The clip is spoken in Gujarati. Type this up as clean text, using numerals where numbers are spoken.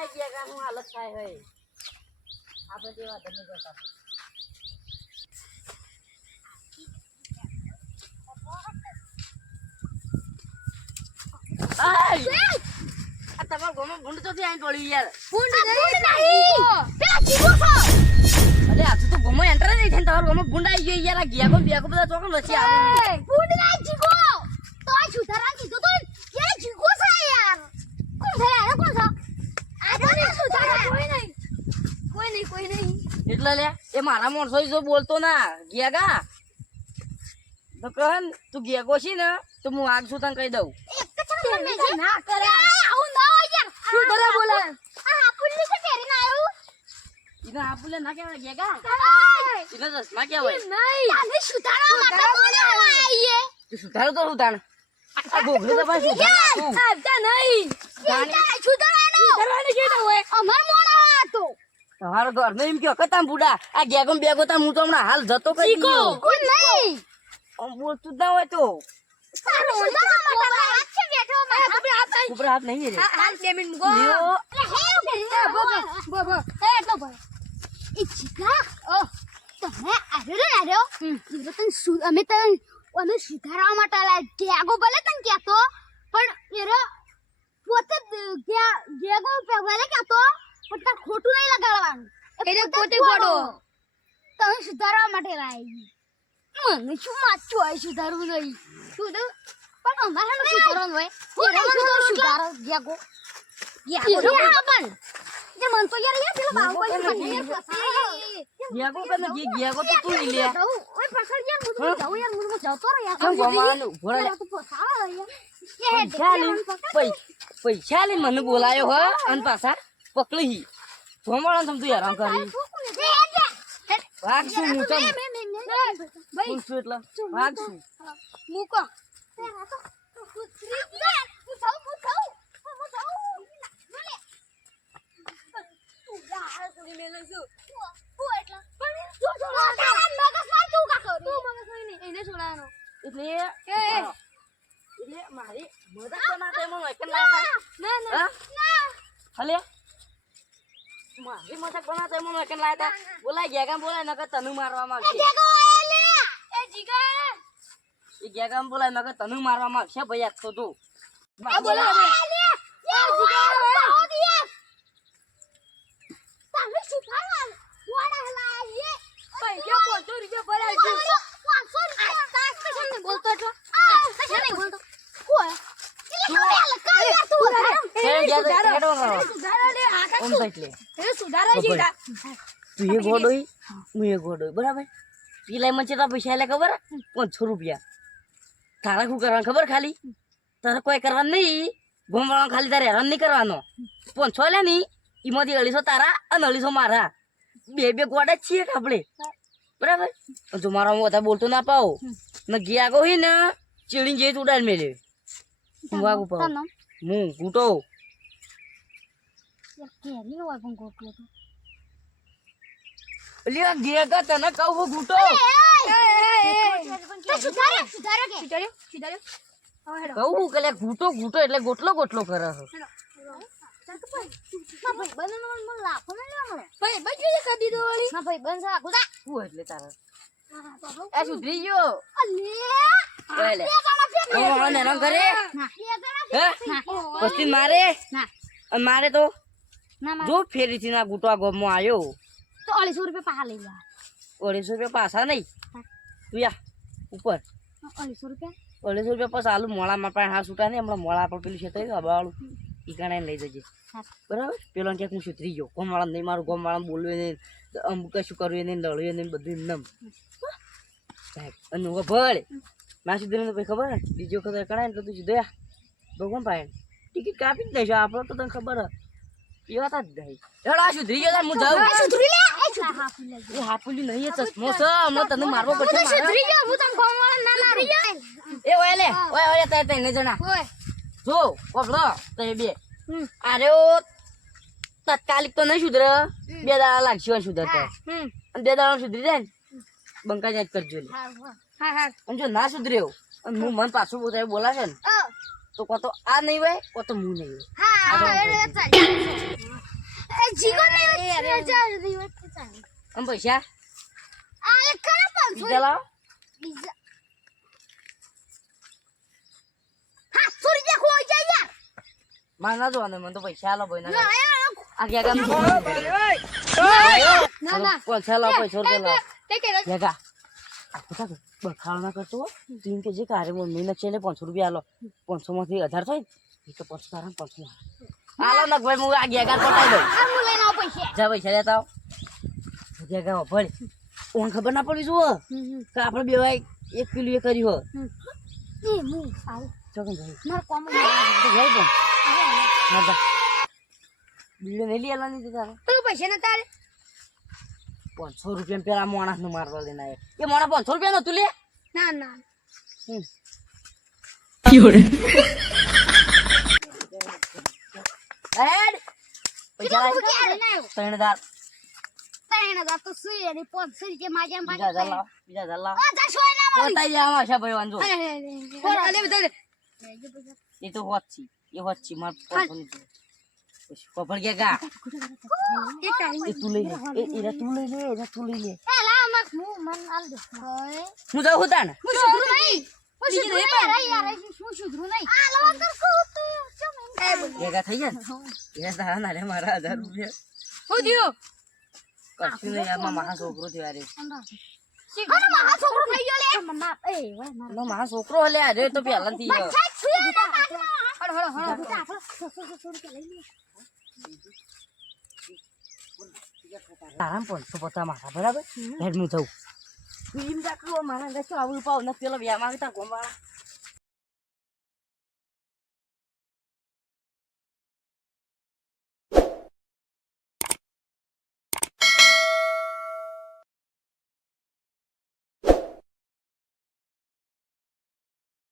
હું હાલત થાય હે આપણે જેવા તમે જોતા આ તમાર ગોમાં ભૂંડ તો આઈ પડ્યું યાર ભૂંડ નહીં પેલા ચીકો છો અરે આ તો ગોમાં એન્ટર નહીં થાય તમાર ગોમાં ભૂંડ આવી ગયો યાર આ ગયા કો બેકો બધા ચોકન વચ્ચે આવે ભૂંડ નહીં ચીકો તો આ સુધારા કીધું તો કે ચીકો છે યાર કોણ છે આ કોણ છે આ તો સુધારા કોઈ નહીં એટલે લે એ મારા મોણસો જો બોલતો ના ગયા ગા તો કહન તું ગયા ગોછી ને તો હું આગ છું તને કહી દઉં ના કરે આવું ના હોય યાર શું કરે બોલે આ આપુલ્લી છે કેરીને આવ્યું ઇના આપુલે ના કેવાય ગયા ગા નહીં ઇના દસમા કેવાય તાને સુધારા માટે બોલાવા આઈએ તું સુધારો તો સુધાર આ ગોગળો તો પાછું તું આવતા નહીં સુધારાનો કેતો હોય અમાર મોળા હતો તમારો ઘર ને એમ કયો કતામ બુડા આ ગેગમ બેગો તા હું તો હમણાં હાલ જતો કઈ ગયો કોણ નહીં આમ બોલતું જ ના હોય તો તારો સુધારા માટે હાથ છે બેઠો આપણે હાથ ઉપર હાથ નહીં રે હાથ લેમિન મુગો લ્યો બો એ તો ભાઈ ઈ ચીકા તમે આર્યો ઈ તને અમે તને ઓને સુધારવા માટે લાય ગેગો ભલે તને કહેતો પણ એરો પોતે ગેગો ભલે કહેતો પણ તાર ખોટું નહીં લગાડવાનું એટલે પોતે ગોડો તમે સુધારવા માટે લાય મને શું માચું હોય સુધારવું નહીં શું તો પણ અમારે સુધારવાનું હોય એનો સુધારો ગેગો પણ જે મન તો યાર એ પેલો બાવ કોઈ ગેગો કને ગેગો તો તું લે ઓય પાછળ યાર હું જાઉં યાર હું જાતો રે યાર કેમ ગમાનું ભોળા પૈસા લે મને બોલાયો હો અન પાછા પકડી ભોમળા તમ તું યાર આમ કરી વાગશું હું તમ ભાઈ શું એટલે વાગશું મૂકો એટલે મારી મદદ તો ના થાય મને એકન લાતા હલે મારી મજાક બનાતા મને એકન લાતા બોલાય ગયા ગામ બોલાય નકર તને મારવા માંગશે એ ગયા ગામ બોલાય નકર તને મારવા માંગશે ભાઈ આ તો તું બરાબર પેલા મને કેટલા પૈસા એટલે ખબર 500 રૂપિયા તારા શું કરવાનું ખબર ખાલી તારે કોઈ કરવાનું નહીં ગોમવાળા ખાલી તારે હેરાન નહીં કરવાનો 500 લે નહીં એમાંથી 250 તારા અને 250 મારા બે ગોડા જ છીએ આપણે બરાબર જો મારા હું વધારે બોલતો ના પાવ ને ગયા ગો ને ચીડીને જે ઉડાડ મેલે હું વાગું પાવ હું ઘૂંટો લ્યો ગયા તને કહું ઘૂંટો કહું કે ઘૂંટો ઘૂંટો એટલે ગોટલો ગોટલો કરે એટલે તારા એ સુધરી ગયો કરે પછી મારે મારે તો જો ફેરીથી ના ગુટવા ગમમાં આવ્યો તો 250 રૂપિયા પાછા લઈ જા 250 રૂપિયા પાછા નહીં તું યા ઉપર 250 રૂપિયા પાછા આલુ મોળામાં પણ હા છૂટા નહીં હમણાં મોળા પર પેલું છે હબાવાળું ઠીકાણે લઈ જજે બરાબર પેલો ક્યાંક હું સુધરી ગયો ગોમવાળા નહીં મારું ગોમવાળા બોલવું નહીં અમુક કશું કરવું નહીં લડવું નહીં બધું નમ અને ભલે ના સુધરી પછી ખબર ને બીજો ખબર કણાય ને તો તું સીધો ભગવાન ભાઈ ટિકિટ કાપી જ દઈશું આપણો તો તને ખબર એવા જ નહીં આ સુધરી ગયો હું જાઉં હું હાફુલી નહીં ચશ્મો છે હમણાં તને મારવો પડશે એ ઓય લે ઓય તારે તને જણા જો પકડો તો બે અરે તાત્કાલિક તો નહીં સુધરે 2 દાડા લાગશે સુધરતા અને 2 દાડા સુધરી જાય ને બંકા જ કરજો લે અને જો ના સુધર્યો અને હું મન પાછું બોલાશે ને તો કો તો આ નહીં હોય કો તો હું નહીં હોય એ જીગો નહીં હજાર દિવસ ચાલે આમ પૈસા આ એક ખરા 500 બીજા લાવો બીજા 700 રૂપિયા ખોઈ જાય યાર માર ના જોવાનું મને તો પૈસા આલો ભાઈ ના ના આ ગયા ગામ ના પૈસા લાવો પૈસા લાવો તે કે લેગા આ પતા બખાડ ના કરતો તીન કે જે કાર્ય મમ્મીને છે 500 રૂપિયા આલો 500 માંથી 1000 થાય એ તો 500 તારા 500 આલો ને ભાઈ હું આ ગયા ગામ પટાઈ દઉં આ હું લઈને આવ પૈસા જા પૈસા લેતા આવ ગયા ગામ ભળ ઓન ખબર ના પડી જુઓ કે આપણે બે ભાઈ 1 કિલો એ કર્યું હો એ હું આવ ચોકન ભાઈ માર કોમ તો ભાઈ પણ ના જા બીજો ને લઈ આલવાની તો તારે તો પૈસા ન તારે 500 રૂપિયા પેલા માણસ નું મારવા લઈને આયા એ માણસ 500 રૂપિયા નું તું લે ના ના એડ પૈસા હું ક્યારે ના આવ્યો 3000 3000 તો સુઈ અને 500 રૂપિયા માગ્યા બીજા જા લાવ બીજા જા લાવ આ જા સોય ના મારી કોતાઈ જાવા છે ભાઈ વાંજો અલે બધા એ તો હોત છે એ હોત છે માર 500 ની કોપર ગયા ગા એક ટાઈમ એ તું લઈ લે એરા તું લઈ લે એરા તું લઈ લે એ લા મક હું મન આલ દે ઓય હું જાઉં હતા ને હું સુધરું નહીં હું સુધરું નહીં યાર હું સુધરું નહીં આ લો કર કો તું ચમ એ બોલ ભેગા થઈ ગયા ને એ તારા ના રે મારા 1000 રૂપિયા હું દિયો કશું નહીં આમાં મહા છોકરો થયો રે અરે મારા છોકરો થઈ ગયો લે મમ્મા એ ઓય માર નો મહા છોકરો હલે અરે તો પહેલા થી હળો હળો તારા 550 મારા બરાબર હેડ હું જાઉં ફિલ્મ જાકરો મારા ગસો આવું પાવ ન પેલો વ્યા માંગતા ગોમાળા